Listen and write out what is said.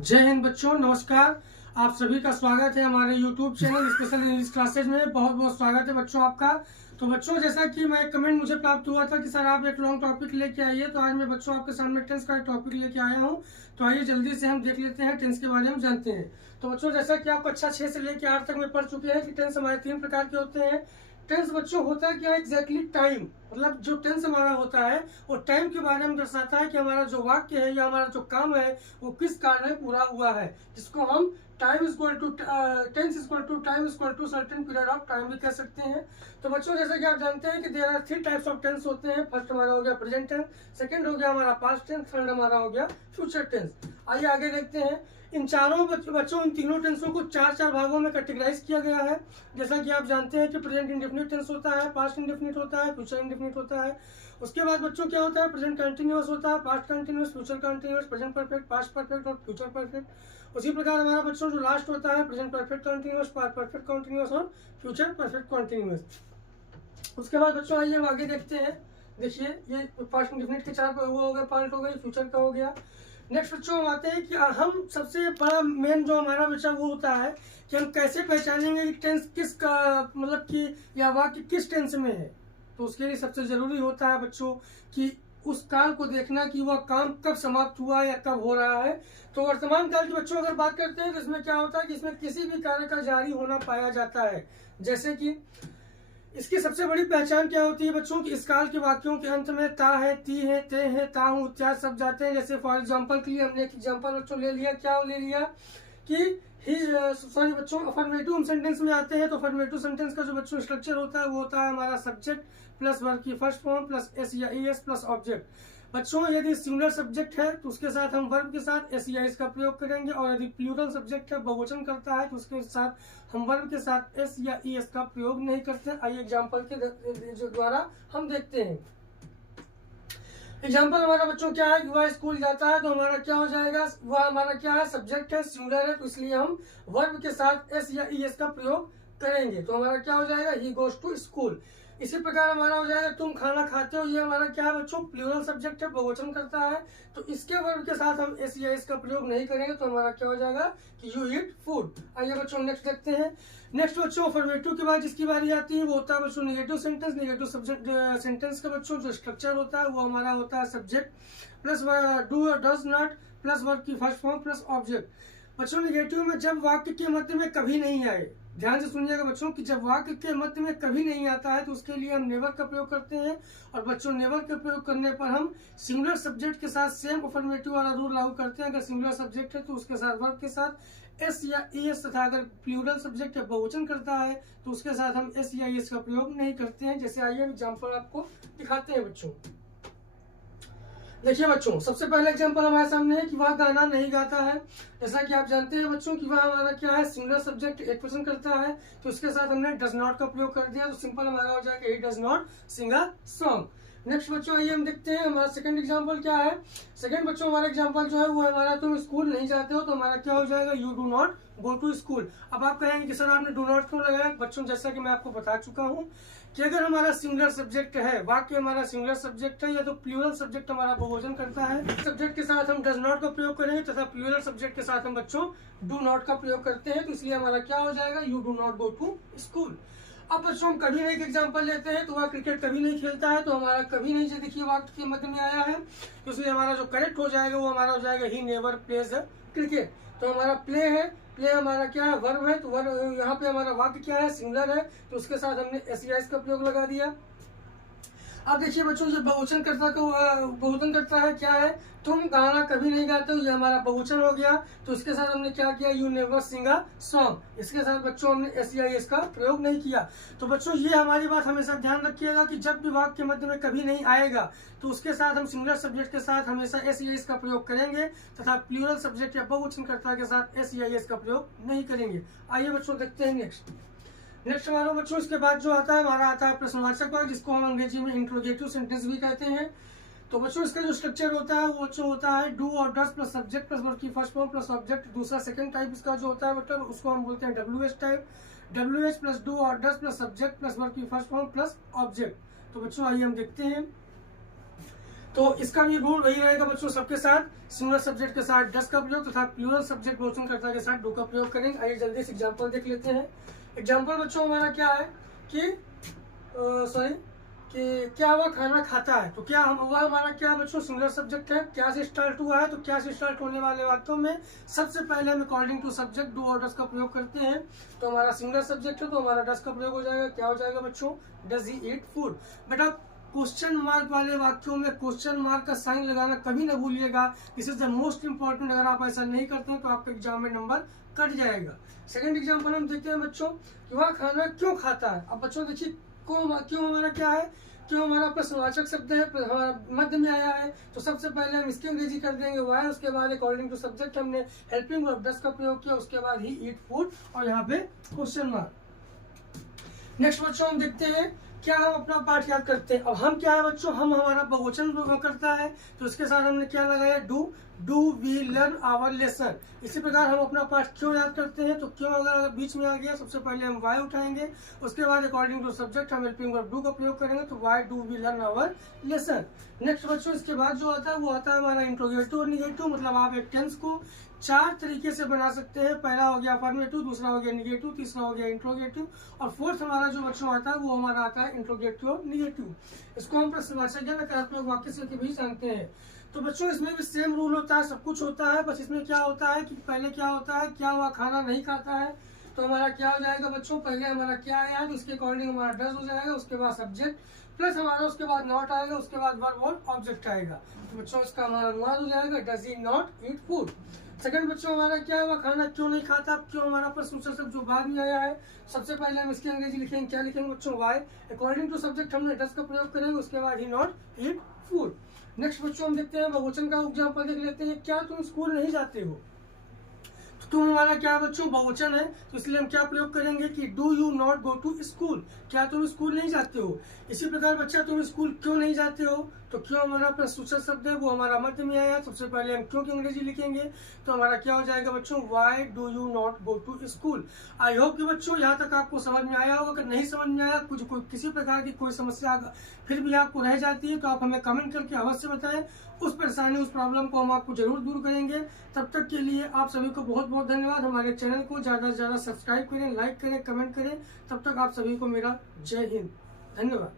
जय हिंद बच्चों, नमस्कार। आप सभी का स्वागत है हमारे YouTube channel special English classes में। बहुत बहुत स्वागत है बच्चों आपका। तो बच्चों, जैसा कि मैं कमेंट मुझे प्राप्त हुआ था कि सर आप एक लॉन्ग टॉपिक लेके आइए, तो आज मैं बच्चों आपके सामने टेंस का एक टॉपिक लेके आया हूँ। तो आइए जल्दी से हम देख लेते हैं, टेंस के बारे में जानते हैं। तो बच्चों, जैसा कि आप कक्षा 6 से लेकर 8 तक में पढ़ चुके हैं कि टेंस हमारे 3 प्रकार के होते हैं। टेंस बच्चों होता क्या है, एग्जैक्टली टाइम, मतलब जो टेंस हमारा होता है वो टाइम के बारे में दर्शाता है कि हमारा जो वाक्य है या हमारा जो काम है वो किस कारण में पूरा हुआ है, जिसको हम time is equal to tense is equal to time is equal to certain period of time भी कह सकते हैं। तो बच्चों, जैसा कि आप जानते हैं कि there are 3 types of tense होते हैं। फर्स्ट हमारा हो गया प्रेजेंट टेंस, सेकंड हो गया हमारा पास्ट टेंस, थर्ड हमारा हो गया फ्यूचर टेंस। आइए आगे देखते हैं। इन चारों बच्चों इन तीनों टेंसों को 4 भागों में कैटेगराइज किया गया है। जैसा कि आप जानते हैं कि प्रेजेंट इंडेफिनिट टेंस होता है, पास्ट इंडेफिनिट होता है, फ्यूचर इंडेफिनिट होता है। उसके बाद बच्चों क्या होता है, प्रेजेंट कंटिन्यूअस होता है, past continuous, future continuous, present perfect, past perfect और फ्यूचर परफेक्ट। उसी प्रकार हमारा बच्चों जो लास्ट होता है, present perfect continuous, past perfect continuous और फ्यूचर परफेक्ट कंटिन्यूअस। उसके बाद बच्चों आइए हम आगे देखते हैं। देखिए, ये पास्ट इंडेफिनिट के 4 वो हो गए, पार्ट हो गए, फ्यूचर का हो गया। नेक्स्ट बच्चों हम आते हैं कि हम सबसे बड़ा मेन जो हमारा बच्चा वो होता है कि हम कैसे पहचानेंगे कि टेंस किस का, मतलब कि या वाक्य किस टेंस में है। तो उसके लिए सबसे जरूरी होता है बच्चों कि उस काल को देखना कि वह काम कब समाप्त हुआ या कब हो रहा है। तो वर्तमान काल की बच्चों अगर बात करते हैं तो इसमें क्या होता है कि इसमें किसी भी कार्य का जारी होना पाया जाता है। जैसे कि इसकी सबसे बड़ी पहचान क्या होती है बच्चों की, इस काल के वाक्यों के अंत में ता है, ती है, ते है, ताहू इत्यादि शब्द जाते हैं। जैसे फॉर एग्जांपल के लिए हमने एक एग्जांपल बच्चों ले लिया, क्या ले लिया कि ही, सॉरी बच्चों, अफर्मेटिव सेंटेंस में आते हैं। तो अफर्मेटिव सेंटेंस का जो बच्चों स्ट्रक्चर होता है वो होता है हमारा सब्जेक्ट प्लस वर्ब की फर्स्ट फॉर्म प्लस एस या ई एस प्लस ऑब्जेक्ट। बच्चों, यदि सिंगुलर सब्जेक्ट है तो उसके साथ हम वर्ब के साथ एस या एस का प्रयोग करेंगे, और यदि प्लूरल सब्जेक्ट है, बहुवचन करता है, तो उसके साथ हम वर्ब के साथ एस या ई एस का प्रयोग नहीं करते। आइए एग्जाम्पल के द्वारा हम देखते हैं। एग्जाम्पल हमारा बच्चों क्या है, वह स्कूल जाता है, तो हमारा क्या हो जाएगा, वह हमारा क्या है, सब्जेक्ट है, सिंगुलर है, तो इसलिए हम वर्ब के साथ एस या ई एस का प्रयोग करेंगे। तो हमारा क्या हो जाएगा, ही गोज टू स्कूल। इसी प्रकार हमारा हो जाएगा तुम खाना खाते हो, ये हमारा क्या है बच्चों, प्लूरल सब्जेक्ट है, बहुवचन करता है, तो इसके वर्ब के साथ हम एस या एस का प्रयोग नहीं करेंगे। तो हमारा क्या हो जाएगा कि यू ईट फूड। आइए बच्चों नेक्स्ट देखते हैं। नेक्स्ट बच्चों अफर्मेटिव के बाद जिसकी बारी आती है वो होता है बच्चों negative sentence. Negative subject sentence का बच्चों जो स्ट्रक्चर होता है वो हमारा होता है सब्जेक्ट प्लस डू और डज नॉट प्लस वर्ब की फर्स्ट फॉर्म प्लस ऑब्जेक्ट। बच्चों नेगेटिव में जब वाक्य के मध्य में कभी नहीं आए, ध्यान से सुनिएगा बच्चों कि जब वाक्य के मध्य में कभी नहीं आता है तो उसके लिए हम नेवर का प्रयोग करते हैं। और बच्चों नेवर का प्रयोग करने पर हम सिंगुलर सब्जेक्ट के साथ सेम अफर्मेटिव वाला रूल लागू करते हैं। अगर सिंगुलर सब्जेक्ट है तो उसके साथ वर्ब के साथ एस या ई एस, तथा अगर प्लूरल सब्जेक्ट है, बहुवचन करता है, तो उसके साथ हम एस या ई एस का प्रयोग नहीं करते हैं। जैसे आइए एग्जाम्पल आपको दिखाते हैं बच्चों। देखिए बच्चों, सबसे पहला एग्जांपल हमारे सामने है कि वह गाना नहीं गाता है। जैसा कि आप जानते हैं बच्चों कि वह हमारा क्या है, सिंगुलर सब्जेक्ट एक पर्सन करता है, तो उसके साथ हमने डज नॉट का प्रयोग कर दिया, तो सिंपल हमारा हो जाएगा he does not sing a song. Next बच्चों आइए हम देखते हैं हमारा सेकंड एग्जांपल क्या है। सेकंड बच्चों हमारा एग्जांपल जो है वो हमारा तुम स्कूल नहीं जाते हो, तो हमारा क्या हो जाएगा, you do not go to school. अब आप कहेंगे कि सर आपने डू नॉट क्यों लगाया। बच्चों, जैसा कि मैं आपको बता चुका हूँ कि अगर हमारा सिंगुलर सब्जेक्ट है, वाक्य हमारा सिंगुलर सब्जेक्ट है, या तो प्लूरल सब्जेक्ट हमारा बहुवचन करता है, सब्जेक्ट के साथ हम डज नॉट का प्रयोग करेंगे, तथा प्लूरल सब्जेक्ट के साथ हम बच्चों डू नॉट का प्रयोग करते हैं, तो इसलिए हमारा क्या हो जाएगा, you do not go to school. अब बच्चों हम कभी नहीं का एग्जाम्पल लेते हैं, तो वह क्रिकेट कभी नहीं खेलता है, तो हमारा कभी नहीं, जो देखिए वाक्य के मध्य में आया है, तो इसलिए हमारा जो करेक्ट हो जाएगा वो हमारा हो जाएगा ही नेवर प्लेज क्रिकेट। तो हमारा प्ले है, प्ले हमारा क्या है, वर्ब है, तो वर्ब यहाँ पे हमारा वाक्य क्या है, सिंगुलर है, तो उसके साथ हमने एस या एस का प्रयोग लगा दिया। अब देखिए बच्चों, जो बहुवचन करता है क्या है, तुम गाना कभी नहीं गाते हो, ये हमारा बहुवचन हो गया, तो इसके साथ हमने क्या किया, you never sing a song. इसके साथ बच्चों हमने एस या एस का प्रयोग नहीं किया। तो बच्चों ये हमारी बात हमेशा ध्यान रखिएगा कि जब भी वाक्य के मध्य में कभी नहीं आएगा तो उसके साथ हम सिंगुलर सब्जेक्ट के साथ हमेशा एस या एस का प्रयोग करेंगे, तथा प्लूरल सब्जेक्ट या बहुवचनकर्ता के साथ एस या एस का प्रयोग नहीं करेंगे। आइए बच्चों देखते हैं नेक्स्ट हमारा बच्चों इसके बाद जो आता है हमारा आता है प्रश्नवाचक वाक्य, जिसको हम अंग्रेजी में इंट्रोगेटिव सेंटेंस भी कहते हैं। तो बच्चों इसका जो स्ट्रक्चर होता है वो जो होता है डू और does plus subject plus verb की फर्स्ट फॉर्म प्लस ऑब्जेक्ट। दूसरा सेकंड टाइप इसका जो होता है मतलब उसको हम बोलते हैं W H type, W H plus do और does plus subject plus verb की फर्स्ट फॉर्म प्लस ऑब्जेक्ट। तो बच्चों आइए हम देखते हैं। तो इसका भी रूल वही रहेगा बच्चों, सबके साथ सिंगुलर सब्जेक्ट के साथ डस का प्रयोग तथा प्लूरल सब्जेक्ट बहुवचनकर्ता के साथ डू का प्रयोग करेंगे। आइए जल्दी से एग्जाम्पल देख लेते हैं। एग्जाम्पल बच्चों हमारा क्या है कि कि क्या वह खाना खाता है, तो क्या हुआ हमारा क्या बच्चों सिंगुलर सब्जेक्ट है, क्या से स्टार्ट हुआ है, तो क्या से स्टार्ट होने वाले वाक्यों में सबसे पहले हम अकॉर्डिंग टू सब्जेक्ट डू और डस का प्रयोग करते हैं। तो हमारा सिंगुलर सब्जेक्ट है तो हमारा डस का प्रयोग हो जाएगा। क्या हो जाएगा बच्चों, डज ही ईट फूड। बेटा क्वेश्चन मार्क वाले वाक्यों में क्वेश्चन मार्क का साइन लगाना कभी ना भूलिएगा, this is the most important. अगर आप ऐसा नहीं करते हैं तो आपके एग्जाम में नंबर कट जाएगा। सेकंड एग्जाम्पल हम देखते हैं बच्चों कि वह खाना क्यों खाता है। अब बच्चों देखिए क्यों हमारा क्या है, क्यों हमारा प्रश्नवाचक शब्द है, हमारा मध्य में आया है, तो सबसे पहले हम इसकी अंग्रेजी कर देंगे वाई, उसके बाद अकॉर्डिंग टू सब्जेक्ट हमने हेल्पिंग वर्ब डस का प्रयोग किया, उसके बाद ही ईट फूड और यहाँ पे क्वेश्चन मार्क। नेक्स्ट बच्चों हम देखते हैं क्या हम अपना पाठ याद करते हैं। अब हम क्या है बच्चों, हम हमारा बहुवचन करता है तो इसके साथ हमने क्या लगाया, do we learn our lesson. इसी प्रकार हम अपना पाठ क्यों याद करते हैं, तो क्यों अगर बीच में आ गया सबसे पहले हम वाई उठाएंगे, उसके बाद अकॉर्डिंग टू सब्जेक्ट हम हेल्पिंग वर्ब डू का प्रयोग करेंगे, तो why do we learn our lesson. Next बच्चों इसके बाद जो आता है वो आता है हमारा इंट्रोगेटिव और निगेटिव। मतलब आप एक टेंस को चार तरीके से बना सकते हैं। पहला हो गया अफर्मेटिव, दूसरा हो गया निगेटिव, तीसरा हो गया इंट्रोगेटिव और फोर्थ हमारा जो बच्चों आता है वो हमारा आता है इंट्रोगेटिव और निगेटिव। इसको हम प्रश्नवाचक या नकारात्मक वाक्य से भी जानते हैं। तो बच्चों इसमें भी सेम रूल होता है, सब कुछ होता है, बस इसमें क्या होता है कि पहले क्या होता है, क्या वह खाना नहीं खाता है, तो हमारा क्या हो जाएगा बच्चों, पहले हमारा क्या आया तो उसके अकॉर्डिंग हमारा डज हो जाएगा, उसके बाद सब्जेक्ट प्लस हमारा उसके बाद नॉट आएगा, उसके बाद वर्ब और ऑब्जेक्ट आएगा। तो बच्चों इसका हमारा अनुवाद हो जाएगा does he not eat food. Second बच्चों हमारा क्या हुआ, खाना क्यों नहीं खाता, क्यों हमारा प्रश्न शब्द जो बाद में आया है, सबसे पहले हम इसकी अंग्रेजी लिखेंगे, क्या लिखेंगे बच्चों, वाई अकॉर्डिंग टू सब्जेक्ट हमने डज का प्रयोग करेंगे, उसके बाद ही नॉट ईट फूड। नेक्स्ट बच्चों हम देखते हैं बहुवचन का एग्जांपल देख लेते हैं। क्या तुम स्कूल नहीं जाते हो, तो तुम हमारा क्या बच्चों बहुवचन है, तो इसलिए हम क्या प्रयोग करेंगे कि do you not go to school, क्या तुम स्कूल नहीं जाते हो। इसी प्रकार बच्चा तुम स्कूल क्यों नहीं जाते हो, तो क्यों हमारा प्रश्नसूचक शब्द है वो हमारा मध्य में आया, सबसे पहले हम क्यों की अंग्रेजी लिखेंगे, तो हमारा क्या हो जाएगा बच्चों, why do you not go to school. I hope कि बच्चों यहाँ तक आपको समझ में आया होगा। अगर नहीं समझ में आया, किसी प्रकार की कोई समस्या फिर भी आपको रह जाती है तो आप हमें कमेंट करके अवश्य बताएं, उस परेशानी उस प्रॉब्लम को हम आपको जरूर दूर करेंगे। तब तक के लिए आप सभी को बहुत बहुत धन्यवाद। हमारे चैनल को ज़्यादा से ज़्यादा सब्सक्राइब करें, लाइक करें, कमेंट करें। तब तक आप सभी को मेरा जय हिंद, धन्यवाद।